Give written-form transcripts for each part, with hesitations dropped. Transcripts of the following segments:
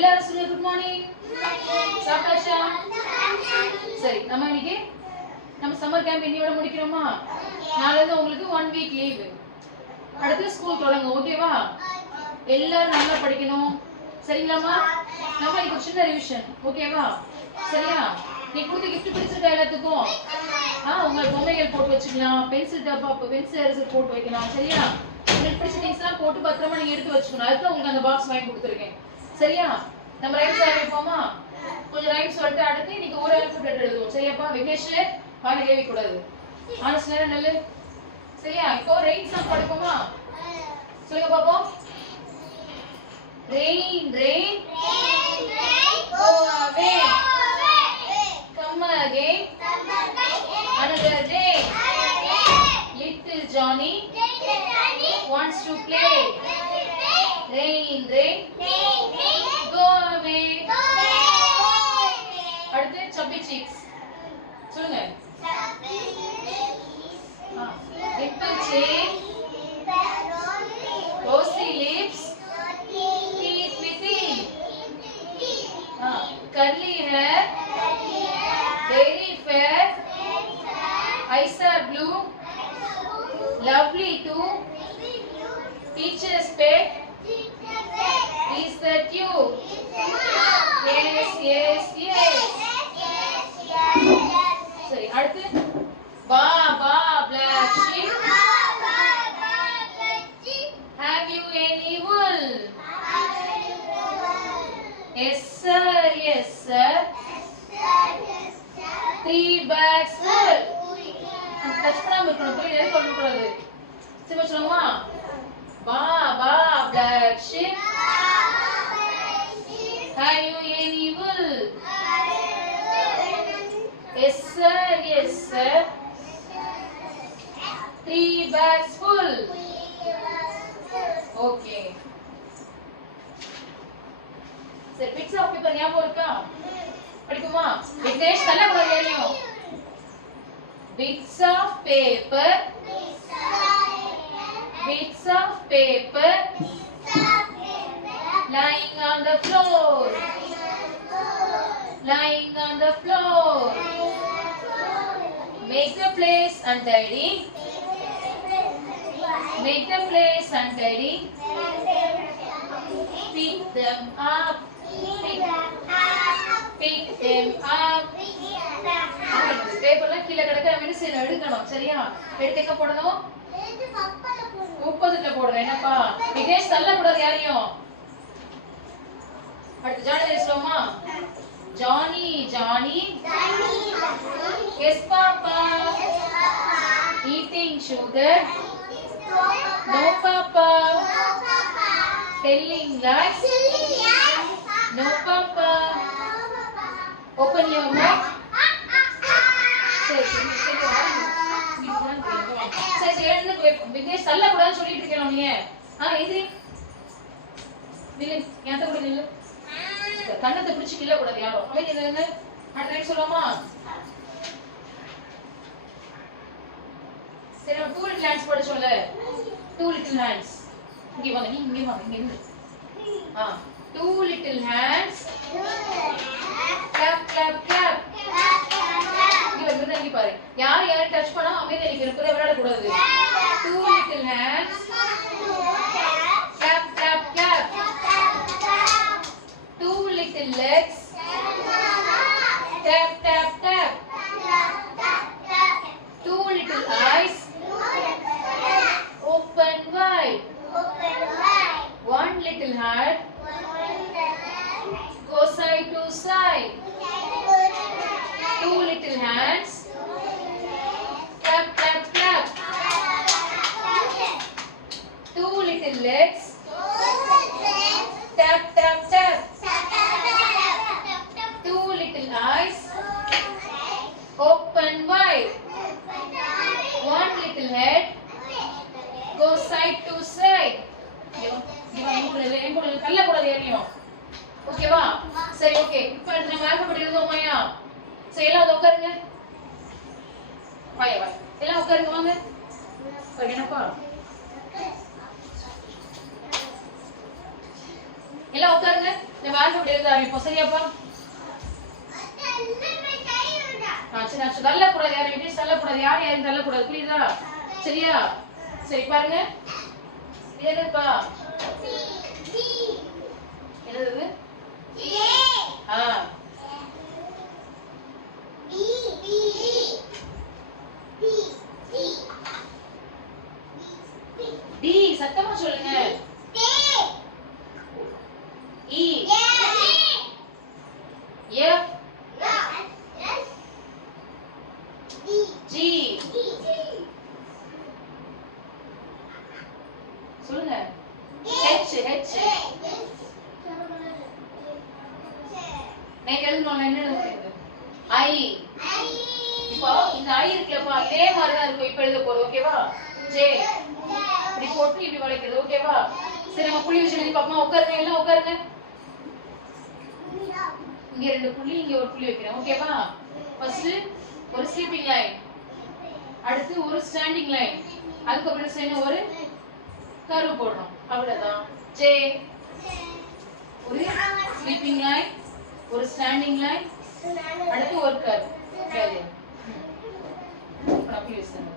எல்லாரும் சொல்லுங்க good morning. சாப்பிட்டாச்சா? சரி, நம்ம இன்னைக்கு நம்ம சம்மர் கேம்ப் இன்னையோட முடிக்கிறோமா? நாளைல இருந்து உங்களுக்கு 1 வீக் லீவு. அடுத்து ஸ்கூல் தொடங்கும். ஓகேவா? எல்லாரும் நல்லா படிக்கணும். சரிங்களாமா? நம்ம இன்னைக்கு சின்ன ரிவிஷன். ஓகேவா? சரியா? நீ கொடுத்த gift பிடிச்சிருக்கா எல்லாத்துக்கும்? உங்க பொம்மைகள் போட்டு வச்சுக்கலாம். பென்சில் டப்பா பென்சில் எரேசர் போட்டு வைக்கலாம். சரியா? உங்களுக்கு பிடிச்ச திங்ஸ்லாம் போட்டு பத்திரமா நீங்க எடுத்து வச்சுக்கணும். அதுக்கு உங்களுக்கு அந்த பாக்ஸ் வாங்கி கொடுத்துருக்கேன். சரியா? நம்ம ரைம்ஸ் ஆரம்பிப்போமா? கொஞ்சம் ரைம்ஸ் சொல்லிட்டு அடுத்து இன்னைக்கு ஒரு ஆல்பபெட் எழுதுவோம். சரியாப்பா? விக்னேஷ் வாங்க கேவி கூடாது. ஆனஸ் நேரா நல்ல. சரியா? இப்போ ரெயின் சாங் படிப்போமா? சொல்லுங்க பாப்போம். Rain, rain, rain, rain, go away, come again, another day. Little Johnny wants to play. Rain, rain, go away. அடுத்து chubby cheeks. சொல்லுங்க. Dimple chin, rosy lips, teeth within. Curly hair, very fair, eyes are blue, lovely too. Teacher's pet, is that you? Yes, yes, yes. சரி, அடுத்து ba ba black sheep, have you any wool? Yes sir, yes sir, 3 bags full. Touch பண்ணாம இருக்கணும். போய் எது சொல்ல கூடாது. சரி சொல்லுமா? ba ba black sheep, have you any wool? Yes sir, yes sir, 3 bags full. Okay. சரி, பிக்ஸ் ஆஃப் பேப்பர் ஞாபகம் இருக்கா? படிக்குமா? விக்னேஷ் நல்லா கூட ஏறியும். Bits of paper, bits of paper, lying on the floor, lying on the floor. Make the place untidy, make the place untidy. Pick them up, pick them up. பேப்பர்லாம் கீழ கிடக்க medicine எடுக்கணும். சரியா? எடுத்து எங்க போடணும்? உப்பதுல போடணும். என்னப்பா? விக்னேஷ் தள்ள கூடாது யாரையும். அடுத்து ஜானி பேசுறோமா? Johny Johny, yes papa, eating sugar, no papa, telling lies, no papa, open your mouth. Vignesh தள்ள கூடாதுன்னு சொல்லிட்டு இருக்கேன் நீங்க. எந்திரி நில்லு, என் கூட நில்லு. கண்ணத்தை பிடிச்சு கிள்ள கூடாது யாரும். அமைதி நில்லுங்க. அடுத்த டைம் சொல்லுவோமா? சரி, நம்ம 2 little hands படிச்சோம்ல. 2 little hands. இங்க வாங்க, நீ இங்க வாங்க, இங்க இருந்து. 2 little hands, clap clap clap. இங்க பாரு. யாரையும் டச் பண்ணாம அமைதியா நிக்கணும். கூட விளையாட கூடாது. 2 little hands, clap clap clap. 2 little legs, tap tap tap. 2 little eyes, open wide. 1 little heart, go side to side. 2 little hands, clap clap clap. 2 little legs, tap tap tap. 2 little eyes, open wide. 1 little head, go side to side. கல்ல கூடாது ஏறியும். ஓகேவா? சரி, okay. இப்போ நம்ம alphabet எழுதுவோமாயா? சரி, எல்லாம் உட்காருங்க. வாயா வாய், எல்லாம் உட்காருங்க வாங்க. என்னப்பா? எல்லாம் உட்காருங்க. இந்த ஆல்பபெட் எழுத ஆரம்பிப்போம். சரியாப்பா? சரி நான் தள்ளக்கூடாது, யாரும் எப்படி தள்ளக்கூடாது, யாரையும் தள்ளக்கூடாது. புரியுதா? சரியா? சரி பாருங்க. இது என்னப்பா? என்னது? டி. சத்தமா சொல்லுங்க. இ. எஃப். ஜி. சொல்லுங்க. ஹெச். ஹெச். நான் எழுதணும். என்ன எழுதுறது? ஐ. இப்போ இந்த ஐ இருக்குல்லப்பா, இதே மாதிரி தான் இருக்கும். இப்போ எழுத போறோம். ஓகேவா? ஜே. இப்படி போட்டு இப்படி வளைக்கிறது. ஓகேவா? சரி நம்ம புள்ளி வச்சு எழுதி பாப்போம். உட்காருங்க, எல்லாம் உட்காருங்க. இங்க 2 புள்ளி, இங்க ஒரு புள்ளி வைக்கிறேன். ஓகேவா? ஃபர்ஸ்ட் ஒரு ஸ்லீப்பிங் லைன், அடுத்து ஒரு ஸ்டாண்டிங் லைன், அதுக்கு அப்புறம் ஒரு கர்வ் போடணும். அவ்வளவுதான். ஜே. ஒரு ஸ்லீப்பிங் லைன், ஒரு ஸ்டாண்டிங் லைன், அடுத்து ஒரு கர்வ். வேலையா? அப்படி வச்சுங்க.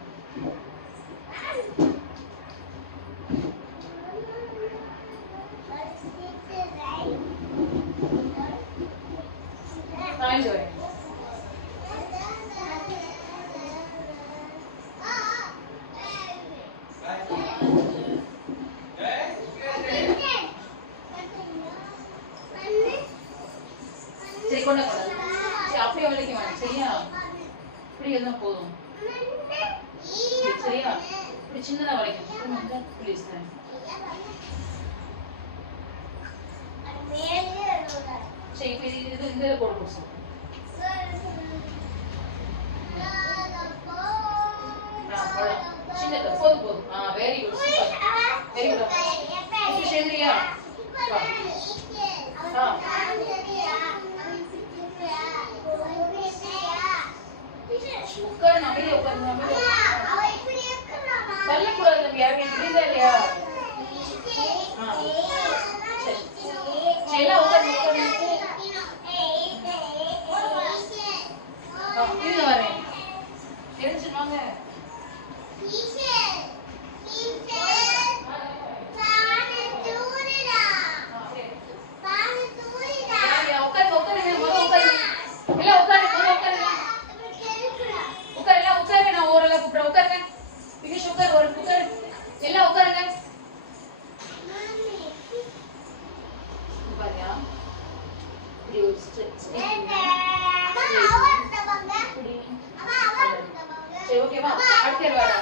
Fine doing. சரி கொண்டு கொண்டு. சரி அப்படியே வளைக்க வேண்டாம். சரியா? இப்படி எழுதா போதும். சரியா? இப்படி சின்னதா வளைக்கணும். ப்ளீஸ் தான். சரி இப்போ இது இந்த போடு போடு. சின்னது போதும் போதும். Very good. Super. Very good. இப்போ செய்யறியா? உட்காரு, நம்பி உட்காரு, நம்பி தள்ளக்கூடாது. நம்ம யாருமே புரியுதா இல்லையா? சரி எல்லாம் உட்காரு உட்காரு. இருங்க வரேன். தெரிஞ்சு வாங்க. ஓகேவா? அடுத்து வாடா.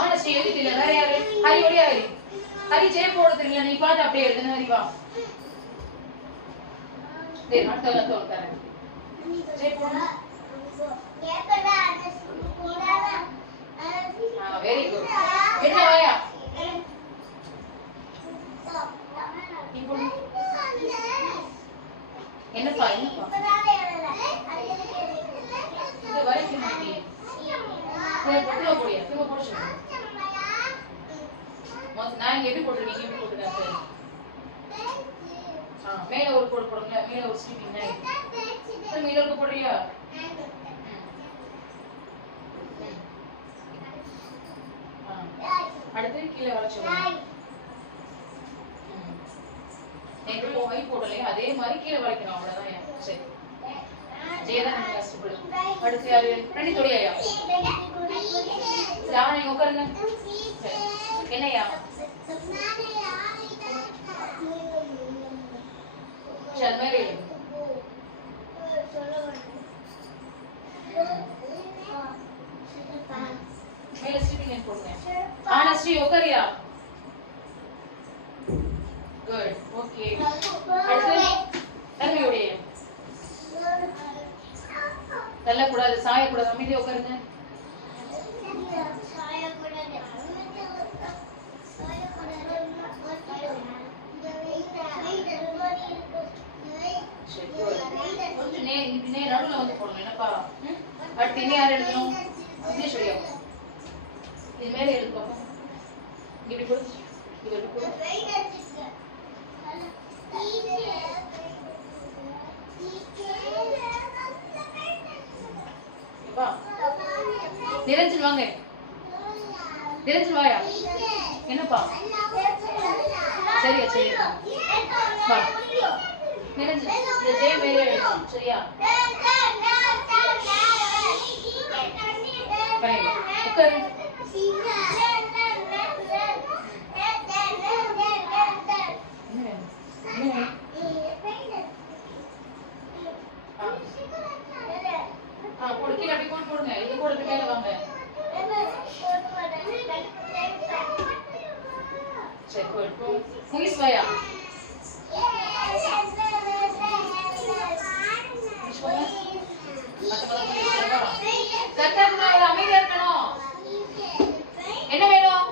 ஆனஸ்டி எழுதிட்டீங்க. வேற யாரு? ஹரி ஓடியா ஹரி. ஹரி ஜெய போட தெரியல. நீ பாட்டு அப்படியே எழுதுன. ஹரி வா. டேய் மட்டல தோல்காரே. ஜெய போடு. Very good. என்ன வாயா? என்னப்பா என்னப்பா? இது வரைக்கும் மாட்டி. போய் போடுற போடியா. திரும்ப போட சொல்லு. நான் இங்க எப்படி போட்டுருக்கீங்க? எப்படி போட்டுருக்காங்க? மேல ஒரு கோடு போடுங்க. மேல ஒரு ஸ்லீப்பிங் லைன். திரும்ப இன்னொரு போடுறியா? அடுத்து கீழே வளைச்சுடுங்க. எங்க போய் போடலையே அதே மாதிரி கீழே வளைக்கணும். அவ்வளவுதான். சரி ஜெயதான் நம்ம கஷ்டப்படும். அடுத்து யாரு? ரெண்டு தொழிலையா? யாரை நீங்க உட்காருங்க. என்னையா? சரி அது மேலே மேல ஸ்லீப்பிங் லைன் போடுங்க. ஆனஸ்டி உட்காரியா? குட். ஓகே. அடுத்து தம்பியோட தள்ளக்கூடாது, சாயக்கூடாது. அமைதியா உட்காருங்க. கொஞ்சம் நடுவில் வந்து போடணும். என்னப்பா? அடுத்து இனி யார் எழுதணும்? விக்னேஸ்வரியா? இது மேலே எழுதுப்போம். இப்படி கொடுத்து நிரஞ்சன் வாங்க. நிரஞ்சன் வாயா. என்னப்பா? சரியா சரியா. வா. நிரஞ்சன் இந்த ஜே மேலே எழுதணும். சரியா? பையன் உட்காரு. போடு கீழே அப்படி போடுங்க. இது போடுறது மேல வாங்க. சரி போடு. முகிஸ் வாயா. அமைதியா இருக்கணும். என்ன வேணும்?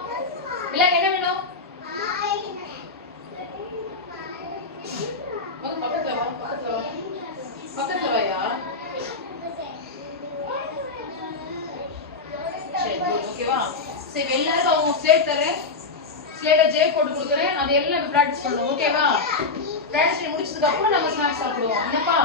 விலங்கு என்ன வேணும்? பக்கத்துல வா. பக்கத்துல வாயா. சரி ஓகேவா? சரி எல்லாரும் அவங்க ஸ்லேட் தரேன். ஸ்லேட்டை ஜே போட்டு கொடுக்குறேன். அது எல்லாம் பிராக்டிஸ் பண்ணணும். ஓகேவா? பிராக்டிஸ் பண்ணி முடிச்சதுக்கு அப்புறம் நம்ம ஸ்நாக்ஸ் சாப்பிடுவோம். என்னப்பா?